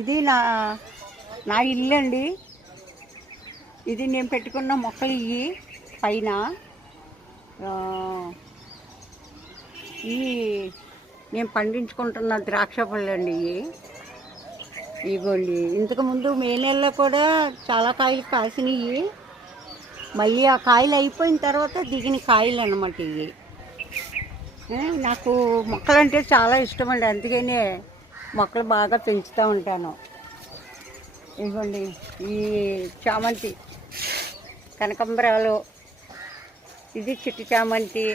ఇది నా నా ఇల్లు అండి. ఇది నేను పెట్టుకున్న మొక్కలు ఇవి పైన ఈ నేను పండించుకుంటున్న ద్రాక్ష పళ్ళు అండి ఇవి. ఇగోండి, ఇంతకుముందు మే నెలలో కూడా చాలా కాయలు కాసినవి. మళ్ళీ ఆ కాయలు అయిపోయిన తర్వాత దిగిన కాయలు అన్నమాట ఇవి. నాకు మొక్కలంటే చాలా ఇష్టం అండి, అందుకనే మొక్కలు బాగా పెంచుతూ ఉంటాను. ఇదిగోండి, ఈ చామంతి, కనకంబరాలు, ఇది చిట్టి చామంతి,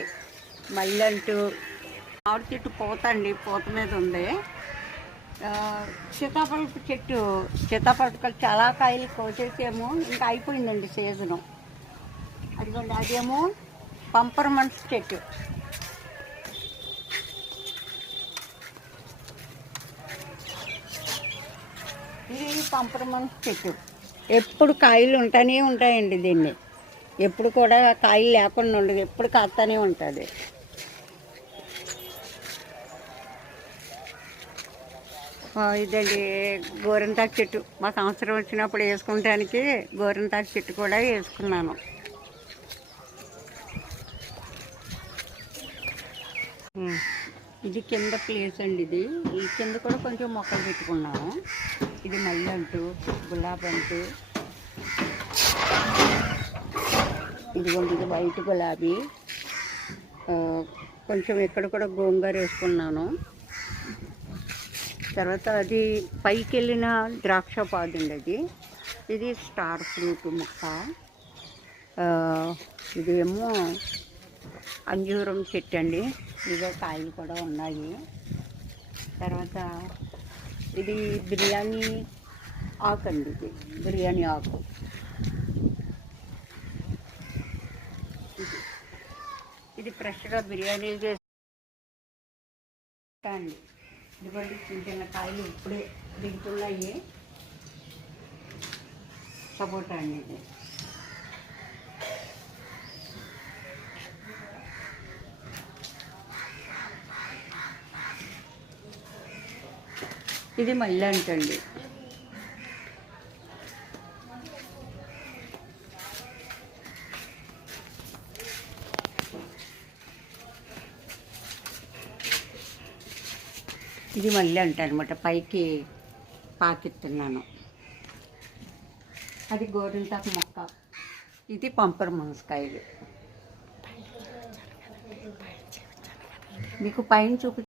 మల్లెంటు, ఆవిడ చెట్టు పూత అండి, పూత మీద ఉంది. సీతాఫలపు చెట్టు, సీతాఫలకాయలు చాలా కాయలు కోసేసేమో ఇంకా అయిపోయిందండి సీజను. అదిగోండి, అదేమో పంపరమన్స్ చెట్టు. ఇది పంపరమన్స్ చెట్టు. ఎప్పుడు కాయలు ఉంటానే ఉంటాయండి. దీన్ని ఎప్పుడు కూడా కాయలు లేకుండా ఉండదు, ఎప్పుడు కాస్తూనే ఉంటుంది. ఇదండి గోరింటాకు చెట్టు. మా సంవత్సరం వచ్చినప్పుడు వేసుకుంటానికి గోరింటాకు చెట్టు కూడా వేసుకున్నాను. ఇది కింద ప్లేస్ అండి. ఇది ఈ కింద కూడా కొంచెం మొక్కలు పెట్టుకున్నాము. ఇది మల్లెంటు, గులాబంటు, ఇదిగోండి ఇది వైట్ గులాబీ. కొంచెం ఇక్కడ కూడా గోంగూర వేసుకున్నాను. తర్వాత అది పైకి వెళ్ళిన ద్రాక్ష పాదండి అది. ఇది స్టార్ ఫ్రూట్ మొక్క. ఇదేమో అంజూరం చెట్టు అండి. ఇదో కాయలు కూడా ఉన్నాయి. తర్వాత ఇది బిర్యానీ ఆకు అండి. ఇది బిర్యానీ ఆకు. ఇది ఫ్రెష్గా బిర్యానీ చేస్తాండి. ఇదిగోండి చిన్న చిన్న కాయలు ఇప్పుడే దిగుతున్నాయి. సపోటా అండి ఇది. ఇది మల్లెంటు అండి. ఇది మల్లెంటు అనమాట, పైకి పాకిస్తున్నాను. అది గోరింటాకు మొక్క. ఇది పంపర్ మునక్కాయలు. మీకు పైన చూపి